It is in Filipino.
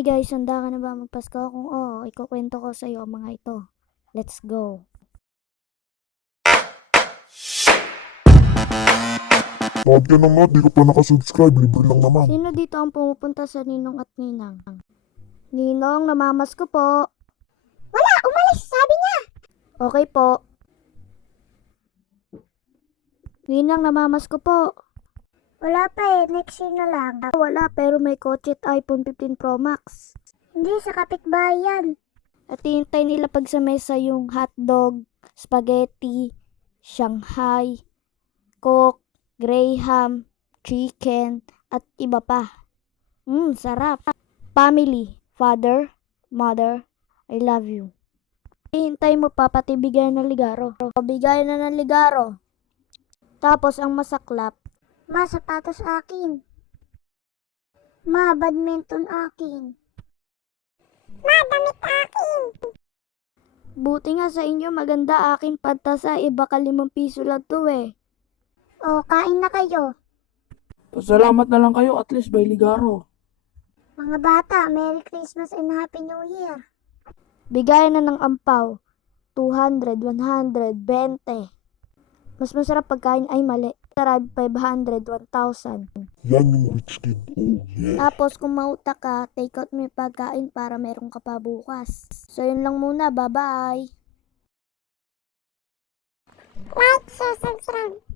Hi guys, handa ka na ba magpasko? Kung oo, ikukwento ko sa iyo ang mga ito. Let's go! Tawag ka na nga, di ka pa nakasubscribe, libre lang naman. Sino dito ang pumupunta sa Ninong at Ninang? Ninong, namamas ko po. Wala, umalis, sabi niya. Okay po. Ninang, namamas ko po. Wala pa next year na lang. Wala, pero may kotse at iPhone 15 Pro Max. Hindi, sa kapitbahay yan. At hintay nila pag sa mesa yung hotdog, spaghetti, Shanghai, Coke, Graham, chicken, at iba pa. Sarap. Family, father, mother, I love you. Hintay mo pa pati bigay ng ligaro. Bigay na ng ligaro. Tapos ang masaklap, Ma, sapatos akin. Ma, badminton akin. Ma, damit akin. buti nga sa inyo maganda akin pantasa, iba ka 5 piso lang to eh. O, kain na kayo. Pasalamat na lang kayo, at least by ligaro. Mga bata, Merry Christmas and Happy New Year. Bigay na ng ampaw, 200, 100, 20. Mas masarap pagkain ay mali. Sarap 500, 1,000. Yan yung rich kid, oh yeah. Tapos kung mauta ka, take out mo yung pagkain para meron ka pa bukas. So yun lang muna, bye-bye! Like, share, subscribe.